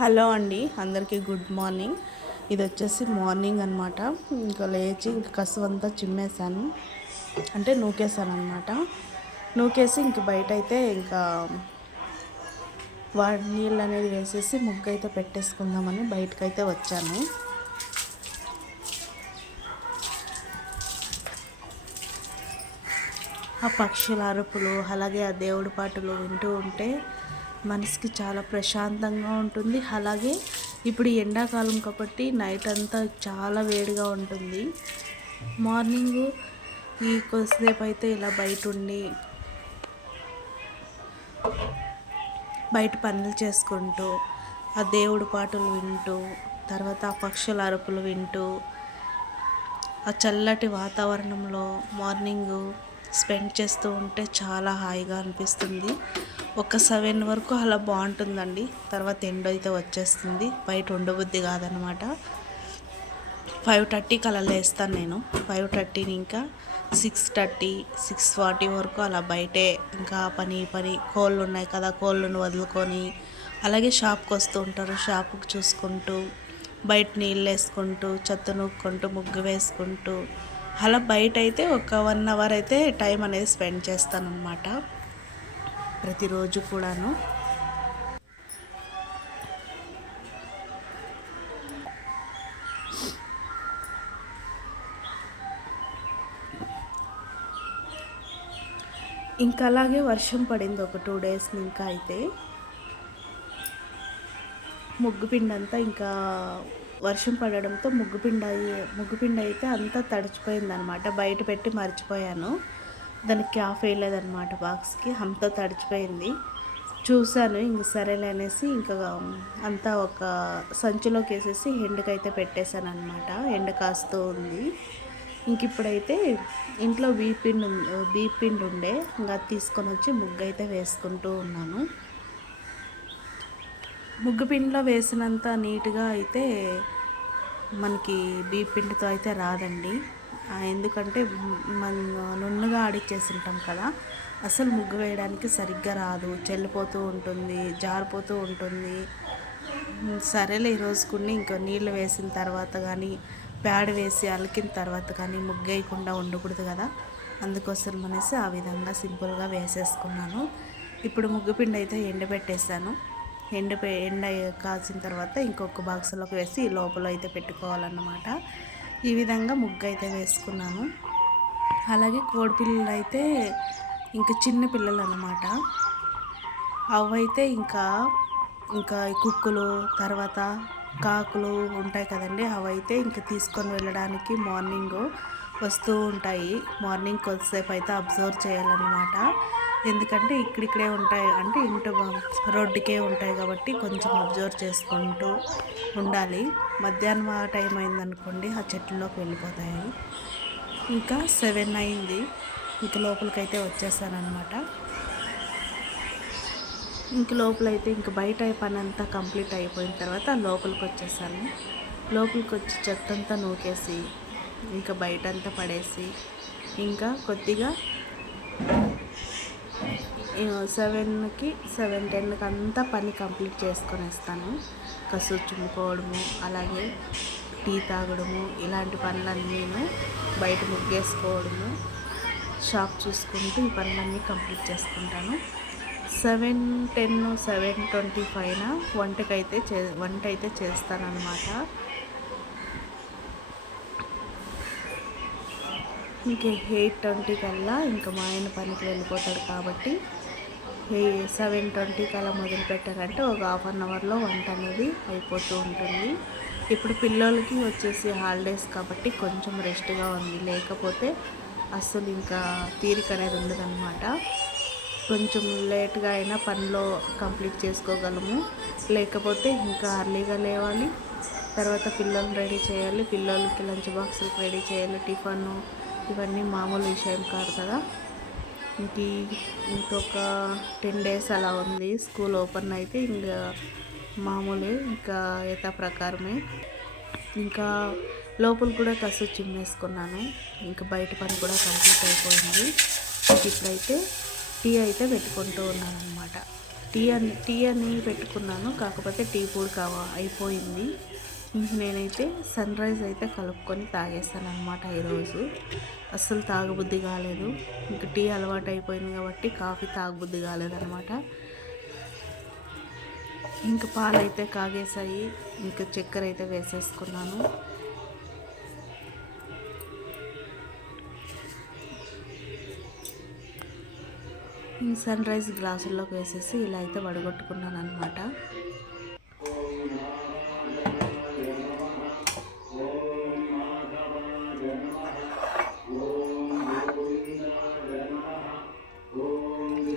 Hello అండి, అందరికీ good morning. ఇది వచ్చేసి మార్నింగ్ అనమాట. ఇంకా లేచి ఇంకా కసువంతా చిమ్మేశాను, అంటే నూకేశాను అనమాట. నూకేసి ఇంక బయట అయితే ఇంకా నీళ్ళు అనేది వేసేసి ముగ్గు అయితే పెట్టేసుకుందామని బయటకైతే వచ్చాను. ఆ పక్షుల అరుపులు అలాగే ఆ దేవుడి పాటలు వింటూ ఉంటే మనసుకి చాలా ప్రశాంతంగా ఉంటుంది. అలాగే ఇప్పుడు ఎండాకాలం కాబట్టి నైట్ అంతా చాలా వేడిగా ఉంటుంది. మార్నింగు ఈ కొద్దిసేపు అయితే ఇలా బయట పనులు చేసుకుంటూ ఆ దేవుడి పాటలు వింటూ తర్వాత ఆ పక్షుల అరుపులు వింటూ ఆ చల్లటి వాతావరణంలో మార్నింగు స్పెండ్ చేస్తూ ఉంటే చాలా హాయిగా అనిపిస్తుంది. ఒక 7 వరకు అలా బాగుంటుందండి. తర్వాత ఎండ అయితే వచ్చేస్తుంది, బయట ఉండబుద్ధి కాదనమాట. 5:30కి అలా లేస్తాను నేను. 5:30 ఇంకా 6:30 6:40 వరకు అలా బయటే ఇంకా పని కోళ్ళు ఉన్నాయి కదా, కోళ్ళను వదులుకొని అలాగే షాప్కి వస్తూ ఉంటారు, షాపుకి చూసుకుంటూ బయట నీళ్ళు వేసుకుంటూ చెత్త నూక్కుంటూ ముగ్గు వేసుకుంటూ అలా బయట అయితే ఒక 1 అవర్ అయితే టైం అనేది స్పెండ్ చేస్తానన్నమాట ప్రతిరోజు కూడాను. ఇంకా అలాగే వర్షం పడింది ఒక 2 డేస్ ఇంకా. అయితే ముగ్గుపిండి అంతా ఇంకా వర్షం పడడంతో ముగ్గుపిండి అయితే అంతా తడిచిపోయిందనమాట. బయట పెట్టి మర్చిపోయాను, దానికి క్యాప్ వేయలేదనమాట బాక్స్కి, అంతా తడిచిపోయింది. చూశాను, ఇంక సరేలే అనేసి ఇంకా అంతా ఒక సంచిలోకి వేసేసి ఎండకైతే పెట్టేశాను అనమాట. ఎండ కాస్తూ ఉంది. ఇంక ఇప్పుడైతే ఇంట్లో బియ్యపిండి ఉండే, ఇంకా తీసుకొని వచ్చి ముగ్గు అయితే వేసుకుంటూ ఉన్నాను. ముగ్గు పిండిలో వేసినంత నీట్గా అయితే మనకి బియ్యపిండితో అయితే రాదండి. ఎందుకంటే మనం నున్నగా ఆడిచ్చేసి ఉంటాం కదా, అసలు ముగ్గు వేయడానికి సరిగ్గా రాదు, చెల్లిపోతూ ఉంటుంది, జారిపోతూ ఉంటుంది. సరేలే ఈరోజు కొన్ని ఇంకా నీళ్ళు వేసిన తర్వాత కానీ ప్యాడ్ వేసి అలికిన తర్వాత కానీ ముగ్గు వేయకుండా ఉండకూడదు కదా, అందుకోసం అనేసి ఆ విధంగా సింపుల్గా వేసేసుకున్నాను. ఇప్పుడు ముగ్గుపిండి అయితే ఎండబెట్టేశాను. ఎండ కాసిన తర్వాత ఇంకొక బాక్స్లోకి వేసి లోపల అయితే పెట్టుకోవాలన్నమాట. ఈ విధంగా ముగ్గు అయితే వేసుకున్నాను. అలాగే కోడిపిల్లలు అయితే ఇంకా చిన్న పిల్లలు అన్నమాట. అవైతే ఇంకా కుక్కులు తర్వాత కాకులు ఉంటాయి కదండి, అవైతే ఇంకా తీసుకొని వెళ్ళడానికి మార్నింగ్ వస్తూ ఉంటాయి. మార్నింగ్ కొద్దిసేపు అయితే అబ్జర్వ్ చేయాలన్నమాట. ఎందుకంటే ఇక్కడిక్కడే ఉంటాయి, అంటే ఇంటి రోడ్డుకే ఉంటాయి కాబట్టి కొంచెం అబ్జర్వ్ చేసుకుంటూ ఉండాలి. మధ్యాహ్నం ఆ టైం అయిందనుకోండి ఆ చెట్లలోకి వెళ్ళిపోతాయి. ఇంకా 7 అయింది, ఇంక లోపలికైతే వచ్చేసానమాట. ఇంక లోపలైతే ఇంక బయట పని అంతా కంప్లీట్ అయిపోయిన తర్వాత లోపలికి వచ్చేసాను. లోపలికి వచ్చి చెత్తంతా నూకేసి ఇంకా బయట అంతా పడేసి ఇంకా కొద్దిగా 7కి 7:10కి అంతా పని కంప్లీట్ చేసుకొనేస్తాను. కసువు చుమ్ముకోవడము అలాగే టీ తాగడము ఇలాంటి పనులన్నీ, బయట ముగ్గేసుకోవడము, షాప్ చూసుకుంటూ ఈ పనులన్నీ కంప్లీట్ చేసుకుంటాను. 7:10 7:25 వంట అయితే చేస్తానన్నమాట. ఇంక 8:20 కల్లా ఇంకా మా ఆయన పనికి వెళ్ళిపోతాడు కాబట్టి 7:20 కల్లా మొదలు పెట్టారంటే ఒక 1/2 అవర్లో వంట అనేది అయిపోతూ ఉంటుంది. ఇప్పుడు పిల్లలకి వచ్చేసి హాలిడేస్ కాబట్టి కొంచెం రెస్ట్గా ఉంది, లేకపోతే అస్సలు ఇంకా తీరిక అనేది ఉండదన్నమాట. కొంచెం లేట్గా అయినా పనిలో కంప్లీట్ చేసుకోగలము, లేకపోతే ఇంకా అర్లీగా లేవాలి, తర్వాత పిల్లల్ని రెడీ చేయాలి, పిల్లలకి లంచ్ బాక్సులకి రెడీ చేయాలి, టిఫన్, ఇవన్నీ మామూలు విషయం కాదు కదా. ఇంకొక 10 డేస్ అలా ఉంది స్కూల్ ఓపెన్ అయితే, ఇంకా మామూలే, ఇంకా యథా ప్రకారమే. ఇంకా లోపల కూడా కసు చిమ్మేసుకున్నాను, ఇంకా బయట పని కూడా కంప్లీట్ అయిపోయింది. ఇప్పుడైతే టీ అయితే పెట్టుకుంటూ ఉన్నాను అనమాట. టీ అని పెట్టుకున్నాను, కాకపోతే టీ పొడి అయిపోయింది. ఇంక నేనైతే సన్ రైజ్ అయితే కలుపుకొని తాగేస్తాను అనమాట. ఈరోజు అస్సలు తాగబుద్ధి కాలేదు. ఇంక టీ అలవాటు అయిపోయింది కాబట్టి కాఫీ తాగబుద్ధి కాలేదనమాట. ఇంక పాలైతే కాగేసాయి, ఇంకా చక్కెర అయితే వేసేసుకున్నాను. సన్ రైజ్ గ్లాసుల్లోకి వేసేసి ఇలా అయితే వడగొట్టుకున్నాను అనమాట.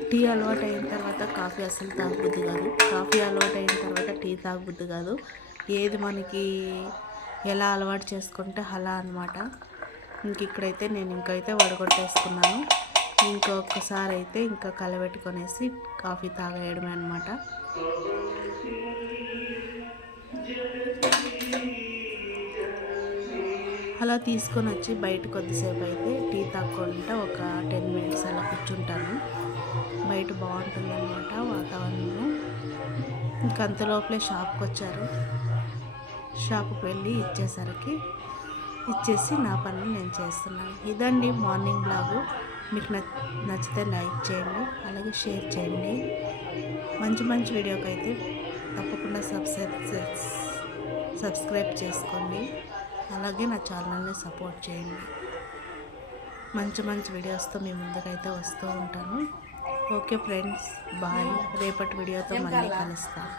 టీ అలవాటు అయిన తర్వాత కాఫీ అస్సలు తాగబుద్ధి కాదు, కాఫీ అలవాటు అయిన తర్వాత టీ తాగబుద్ధి కాదు. ఏది మనకి ఎలా అలవాటు చేసుకుంటే అలా అనమాట. ఇక్కడైతే నేను ఇంకైతే వడగొట్టేసుకున్నాను. ఇంకొకసారి అయితే ఇంకా కలబెట్టుకొనేసి కాఫీ తాగేయడమే అనమాట. అలా తీసుకొని వచ్చి బయట కొద్దిసేపు అయితే టీ తాగకుండా ఒక 10 మినిట్స్ అలా కూర్చుంటాను. బయట బాగుంటుందన్నమాట వాతావరణము. అంతలోపలే షాప్కి వచ్చారు. షాప్కి వెళ్ళి ఇచ్చేసి నా పనులు నేను చేస్తున్నాను. ఇదండి మార్నింగ్ బ్లాగు. మీకు నచ్చితే లైక్ చేయండి, అలాగే షేర్ చేయండి. మంచి మంచి వీడియోకి అయితే తప్పకుండా సబ్స్క్రైబ్ చేసుకోండి. అలాగే నా ఛానల్ని సపోర్ట్ చేయండి. మంచి మంచి వీడియోస్తో మీ ముందుకైతే వస్తూ ఉంటాను. Okay friends, bye. రేపటి వీడియోతో మళ్ళీ కలుస్తాను.